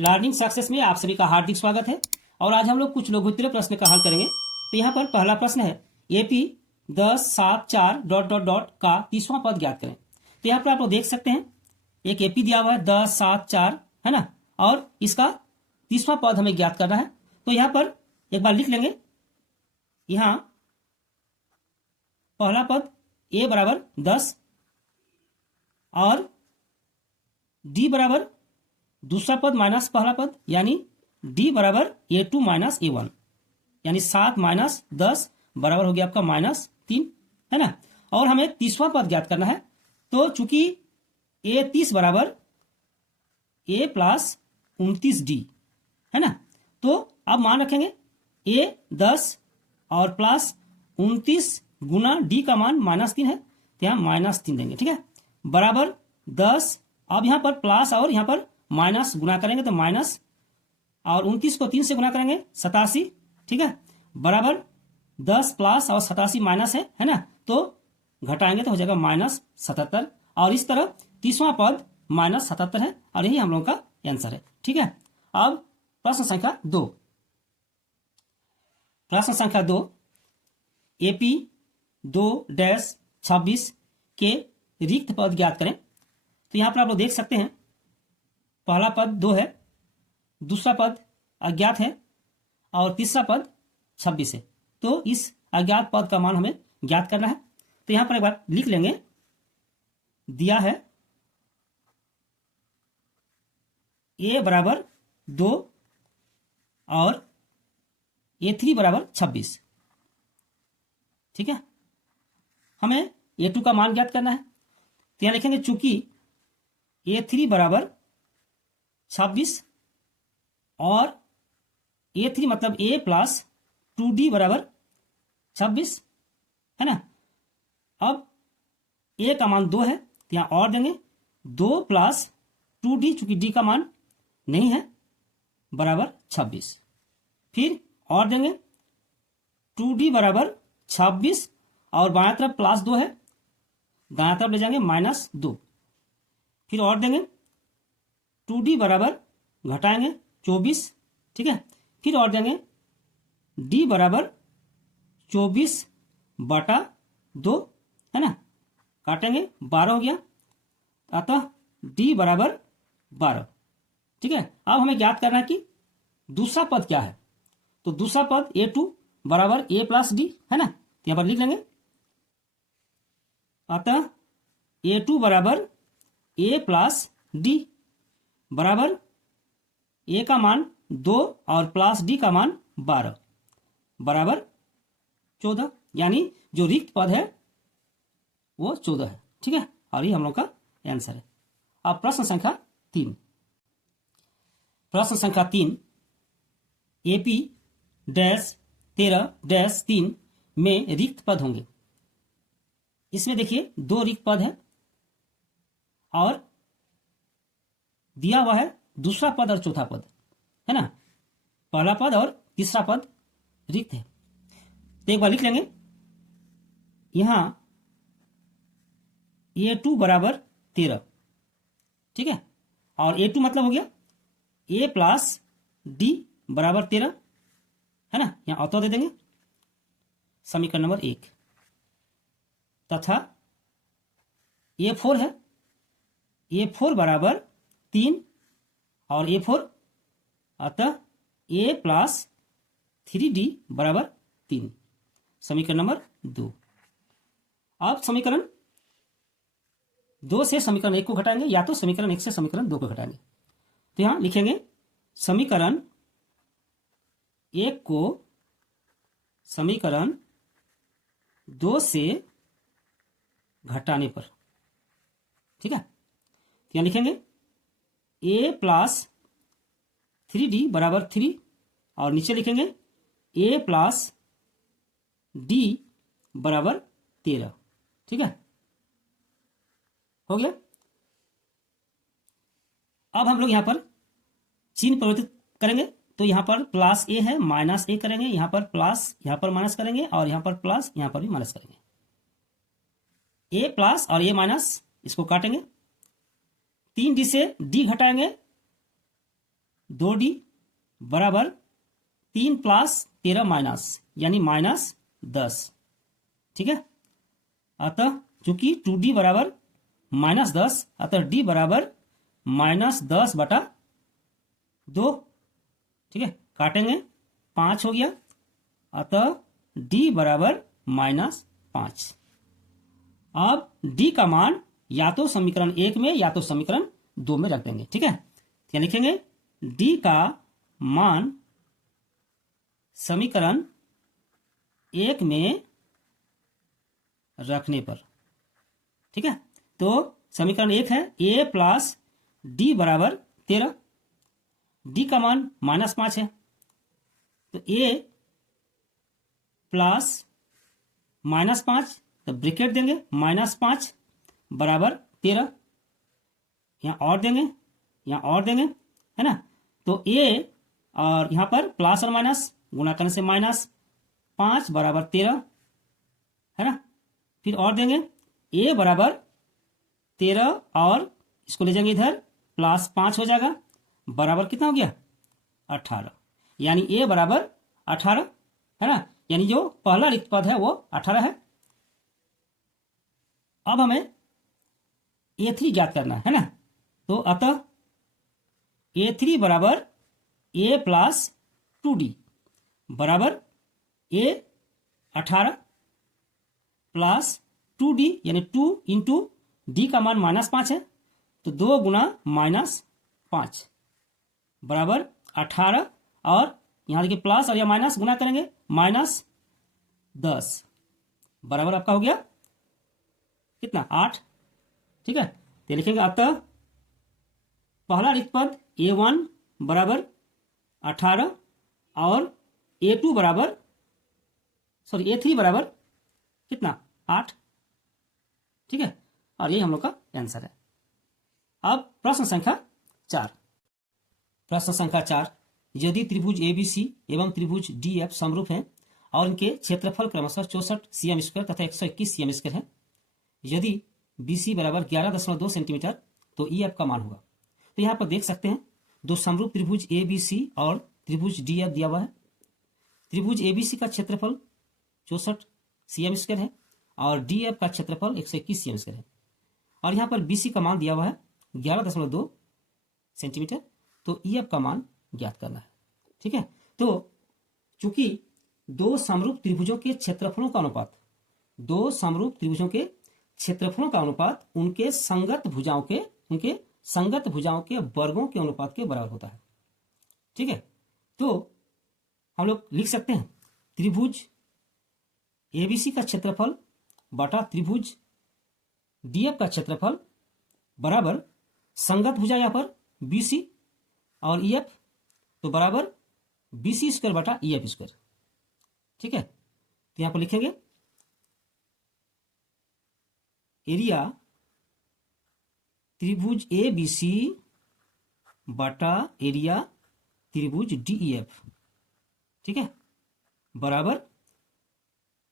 Learning success में आप सभी का हार्दिक स्वागत है। और आज हम लोग कुछ लघुत्तरीय प्रश्न का हल करेंगे। तो यहाँ पर पहला प्रश्न है एपी 10 7 4 डॉट डॉट डॉट का 30वां पद ज्ञात करें। तो यहाँ पर आप लोग देख सकते हैं एक एपी दिया हुआ है 10 7 4 है ना, और इसका 30वां पद हमें ज्ञात करना है। तो यहाँ पर एक बार लिख लेंगे। यहाँ पहला पद ए बराबर 10 और डी बराबर दूसरा पद माइनस पहला पद, यानी डी बराबर A2 माइनस A1, यानी 7 माइनस 10 बराबर हो गया आपका -3, है ना। और हमें 30वां पद ज्ञात करना है। तो चूंकि A30 बराबर A प्लस 29D है ना, तो अब मान रखेंगे A10 और प्लस 29 गुना D का मान -3 है, तो यहाँ -3 देंगे, ठीक है, बराबर 10। अब यहाँ पर प्लस और यहाँ पर माइनस गुना करेंगे तो माइनस, और 29 को 3 से गुना करेंगे 87, ठीक है, बराबर 10 प्लस और 87 माइनस है ना, तो घटाएंगे तो हो जाएगा -77। और इस तरह 30वां पद -77 है, और यही हम लोगों का आंसर है, ठीक है। अब प्रश्न संख्या 2। प्रश्न संख्या 2, एपी 2-26 के रिक्त पद ज्ञात करें। तो यहाँ पर आप लोग देख सकते हैं पहला पद 2 है, दूसरा पद अज्ञात है और तीसरा पद 26 है। तो इस अज्ञात पद का मान हमें ज्ञात करना है। तो यहां पर एक बार लिख लेंगे, दिया है a बराबर 2 और A3 बराबर 26, ठीक है। हमें A2 का मान ज्ञात करना है। तो यहां लिखेंगे चूंकि A3 बराबर 26 और A3 मतलब A प्लस 2D बराबर 26, है ना। अब A का मान 2 है, तो यहाँ और देंगे 2 प्लस 2D, चूंकि D का मान नहीं है, बराबर 26। फिर और देंगे 2D बराबर 26 और बाएं तरफ प्लस 2 है, दाएं तरफ ले जाएंगे -2। फिर और देंगे 2D बराबर घटाएंगे 24, ठीक है। फिर और देंगे D बराबर 24/2, है ना, काटेंगे 12 हो गया, अतः D बराबर 12, ठीक है। अब हमें ज्ञात करना है कि दूसरा पद क्या है। तो दूसरा पद A2 बराबर A प्लस D, है ना, तो यहां पर लिख लेंगे, अतः A2 बराबर A प्लस D बराबर A का मान 2 और प्लस D का मान 12 बराबर 14, यानी जो रिक्त पद है वो 14 है, ठीक है। और ये हम लोग का आंसर है। अब प्रश्न संख्या 3। प्रश्न संख्या 3, AP -13-3 में रिक्त पद होंगे। इसमें देखिए 2 रिक्त पद है और दिया हुआ है दूसरा पद और चौथा पद, है ना, पहला पद और तीसरा पद रिक्त है। तो एक बार लिख लेंगे, यहां A2 बराबर 13, ठीक है, और A2 मतलब हो गया A प्लस D बराबर 13, है ना, यहां ऑतो दे देंगे, समीकरण नंबर 1, तथा A4 है, A4 बराबर 3 और A4, अतः A प्लस 3D बराबर 3, समीकरण नंबर 2। अब समीकरण 2 से समीकरण 1 को घटाएंगे, या तो समीकरण 1 से समीकरण 2 को घटाएंगे। तो यहां लिखेंगे समीकरण 1 को समीकरण 2 से घटाने पर, ठीक है। तो यहां लिखेंगे A प्लस 3D बराबर 3 और नीचे लिखेंगे A प्लस D बराबर 13, ठीक है, हो गया। अब हम लोग यहां पर चिन्ह परिवर्तित करेंगे। तो यहां पर प्लस A है, -A करेंगे, यहां पर प्लस, यहां पर माइनस करेंगे, और यहां पर प्लस, यहां पर भी माइनस करेंगे। A प्लस और A माइनस, इसको काटेंगे, 3D से D घटाएंगे, 2D बराबर 3 प्लस 13 माइनस यानी -10। ठीक है, अतः चूंकि 2D बराबर -10 अतः D बराबर -10/2। ठीक है, काटेंगे 5 हो गया, अतः D बराबर -5। अब D का मान या तो समीकरण 1 में या तो समीकरण 2 में रख देंगे। ठीक है, क्या लिखेंगे? D का मान समीकरण 1 में रखने पर, ठीक है, तो समीकरण 1 है a प्लस D बराबर 13। D का मान -5 है, तो a प्लस -5, तो ब्रैकेट देंगे -5 बराबर 13। यहाँ और देंगे, यहाँ और देंगे, है ना। तो a और यहाँ पर प्लस और माइनस गुणा करने से -5 बराबर 13, है ना। फिर और देंगे a बराबर 13 और इसको ले जाएंगे इधर, +5 हो जाएगा, बराबर कितना हो गया? 18। यानी a बराबर 18, है ना। यानी जो पहला रिक्त पद है वो 18 है। अब हमें a3 ज्ञात करना है ना। तो अतः a3 बराबर a प्लस 2D बराबर a 18 प्लस 2D यानी 2 इंटू D का मान -5 है, तो 2 गुना -5 बराबर 18। और यहाँ देखिए प्लस और या माइनस गुना करेंगे -10 बराबर आपका हो गया कितना? 8। ठीक है, तो लिखेंगे अतः पहला रिक्त पद a1 बराबर 18 और a2 बराबर a3 बराबर कितना? 8। ठीक है, और ये हम लोग का आंसर है। अब प्रश्न संख्या 4। प्रश्न संख्या 4, यदि त्रिभुज ABC एवं त्रिभुज DF समरूप हैं और इनके क्षेत्रफल क्रमशः 64 cm² तथा 121 cm² है, यदि BC बराबर 11.2 सेंटीमीटर, तो EF का मान होगा। तो यहाँ पर देख सकते हैं दो समरूप त्रिभुज ABC और त्रिभुज DF दिया हुआ है। त्रिभुज ABC का क्षेत्रफल 64 cm² है और DF का क्षेत्रफल 121 cm² है, और यहाँ पर BC का मान दिया हुआ है 11.2 सेंटीमीटर, तो EF का मान ज्ञात करना है। ठीक है, तो चूंकि दो समरूप त्रिभुजों के क्षेत्रफलों का अनुपात, दो समरूप त्रिभुजों के क्षेत्रफलों का अनुपात उनके संगत भुजाओं के वर्गों के अनुपात के बराबर होता है। ठीक है, तो हम लोग लिख सकते हैं त्रिभुज ABC का क्षेत्रफल बटा त्रिभुज DF का क्षेत्रफल बराबर संगत भुजा यहाँ पर BC और EF, तो बराबर BC² बटा EF²। ठीक है, तो यहां पर लिखेंगे एरिया त्रिभुज ABC बटा एरिया त्रिभुज DEF, ठीक है, बराबर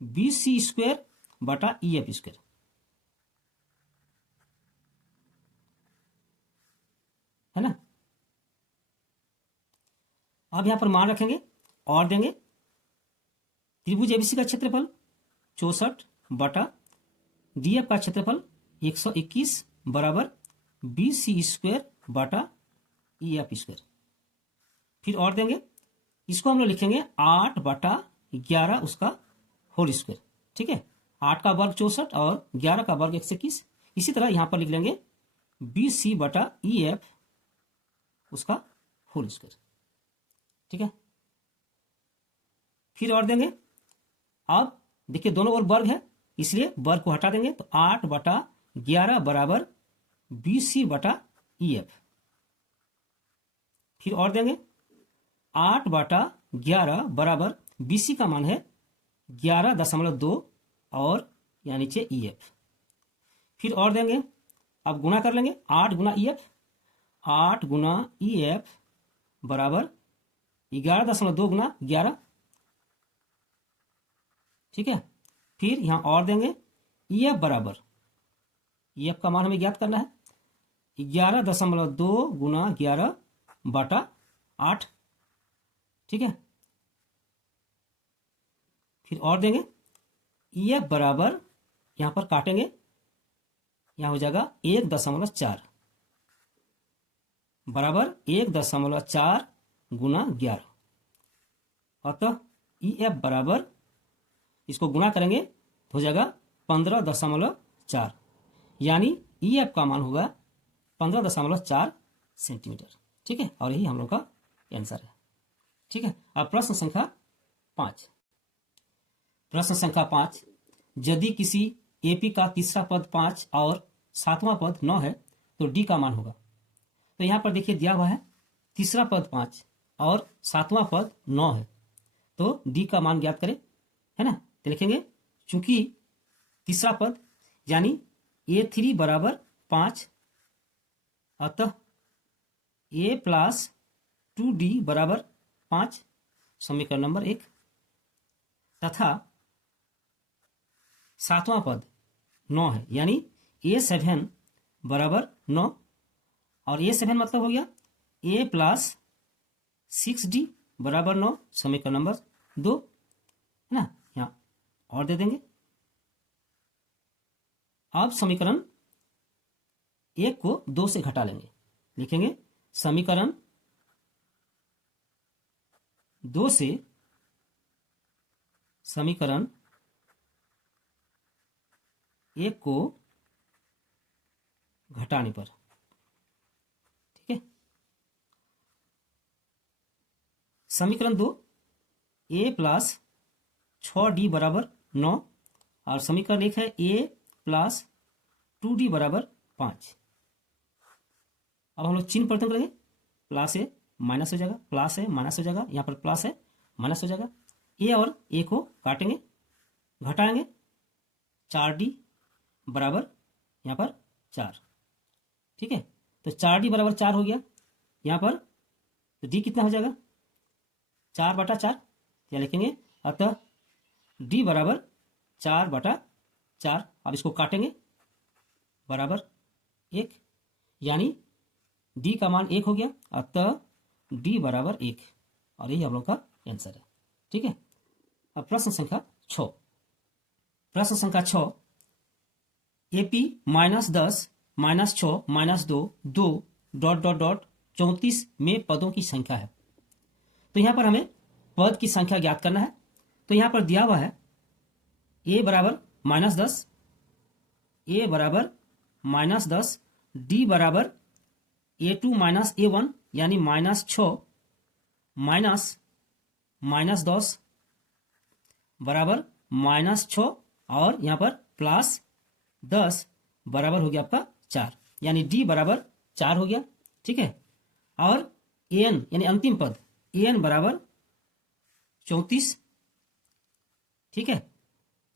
BC² बटा EF², है ना। अब यहां पर मान रखेंगे और देंगे त्रिभुज ABC का क्षेत्रफल 64 बटा DF का क्षेत्रफल 121 बराबर BC² बटा EF²। फिर और देंगे, इसको हम लोग लिखेंगे 8 बटा 11 उसका होल स्क्वायर। ठीक है, 8 का वर्ग 64 और 11 का वर्ग 121। इसी तरह यहां पर लिख लेंगे BC बटा EF उसका होल स्क्वायर। ठीक है, फिर और देंगे। अब देखिए दोनों ओर वर्ग है, इसलिए वर्ग को हटा देंगे, तो 8 बटा 11 बराबर BC बटा EF। फिर और देंगे 8 बटा 11 बराबर BC का मान है 11.2 और यहाँ नीचे EF। फिर और देंगे, अब गुणा कर लेंगे 8 गुना EF, 8 गुना EF बराबर 11.2 गुना 11। ठीक है, फिर यहां और देंगे EF बराबर, EF का मान हमें ज्ञात करना है 11.2 गुना 11 बटा 8, ठीक है। फिर और देंगे ई एफ बराबर, यहाँ पर काटेंगे, यहाँ हो जाएगा 1.4 बराबर 1.4 गुना 11। अतः ई एफ बराबर, इसको गुणा करेंगे तो हो जाएगा 15.4, यानी ई एफ का मान होगा 15.4 सेंटीमीटर, ठीक है। और यही हम लोग का आंसर है, ठीक है। अब प्रश्न संख्या 5। प्रश्न संख्या 5, यदि किसी एपी का तीसरा पद 5 और सातवां पद 9 है तो डी का मान होगा। तो यहां पर देखिए दिया हुआ है तीसरा पद 5 और सातवां पद 9 है, तो डी का मान ज्ञात करें, है ना। तो लिखेंगे चूंकि तीसरा पद यानी A3 बराबर 5, अतः A प्लस 2D बराबर 5, समीकरण नंबर 1, तथा सातवां पद 9 है, यानी A7 बराबर 9, और A7 मतलब हो गया A प्लस 6D बराबर 9, समीकरण नंबर 2, है ना। यहाँ और दे देंगे। अब समीकरण 1 को 2 से घटा लेंगे, लिखेंगे समीकरण 2 से समीकरण 1 को घटाने पर, ठीक है। समीकरण 2 A प्लस 6D बराबर 9, और समीकरण 1 है A प्लस 2D बराबर 5। अब हम लोग चिन्ह परिवर्तन करेंगे, प्लस है माइनस हो जाएगा, प्लस है माइनस हो जाएगा, यहाँ पर प्लस है माइनस हो जाएगा। ए और ए को काटेंगे, घटाएंगे, 4D बराबर यहाँ पर 4, ठीक है। तो 4D बराबर 4 हो गया यहाँ पर, तो डी कितना हो जाएगा 4/4, या लिखेंगे अतः डी बराबर 4/4। अब इसको काटेंगे, बराबर 1, यानी डी का मान 1 हो गया, अतः डी बराबर 1, और यही हम लोग का आंसर है, ठीक है। अब प्रश्न संख्या 6। प्रश्न संख्या 6, एपी -10 -6 -2 2 ... 34 में पदों की संख्या है। तो यहां पर हमें पद की संख्या ज्ञात करना है। तो यहां पर दिया हुआ है a बराबर -10, a बराबर -10, d बराबर A2 - A1 यानी -6 -10 बराबर -6, और यहां पर +10 बराबर हो गया आपका 4, यानी d बराबर 4 हो गया, ठीक है। और an यानी अंतिम पद an बराबर 34, ठीक है।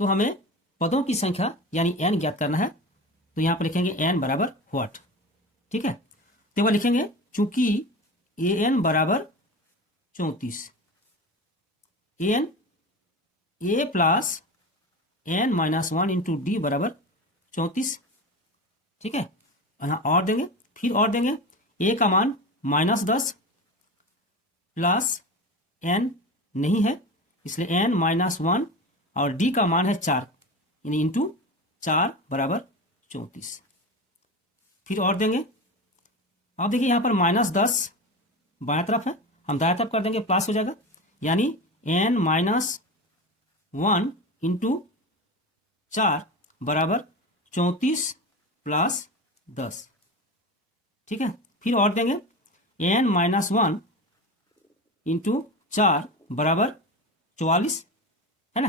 तो हमें पदों की संख्या यानी n ज्ञात करना है। तो यहां पर लिखेंगे n बराबर व्हाट, ठीक है। तो वह लिखेंगे चूंकि an बराबर 34, an a plus n -1 into D बराबर 34, ठीक है। यहाँ और देंगे, फिर और देंगे, a का मान -10 प्लस n नहीं है, इसलिए n -1, और d का मान है 4, यानी इंटू 4 बराबर 34। फिर और देंगे, अब देखिए यहाँ पर -10 बाएं तरफ है, हम दाएं तरफ कर देंगे, प्लस हो जाएगा, यानी n -1 इंटू 4 बराबर 34 + 10, ठीक है। फिर और देंगे n -1 इंटू 4 बराबर 44, है ना।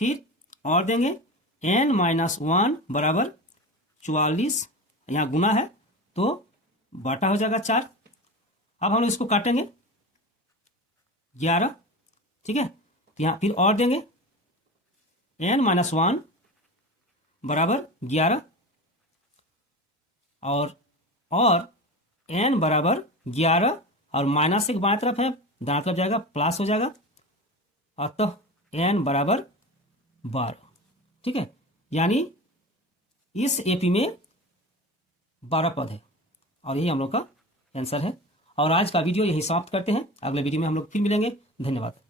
फिर और देंगे n -1 बराबर 44, यहाँ गुना है तो बाटा हो जाएगा 4। अब हम इसको काटेंगे 11, ठीक है। तो यहाँ फिर और देंगे n -1 बराबर 11, और n बराबर 11, और माइनस एक बाएं तरफ है, दाएं तरफ जाएगा, प्लस हो जाएगा, अतः n बराबर 12, ठीक है। यानी इस एपी में 12 पद है, और यही हम लोग का आंसर है। और आज का वीडियो यही समाप्त करते हैं। अगले वीडियो में हम लोग फिर मिलेंगे। धन्यवाद।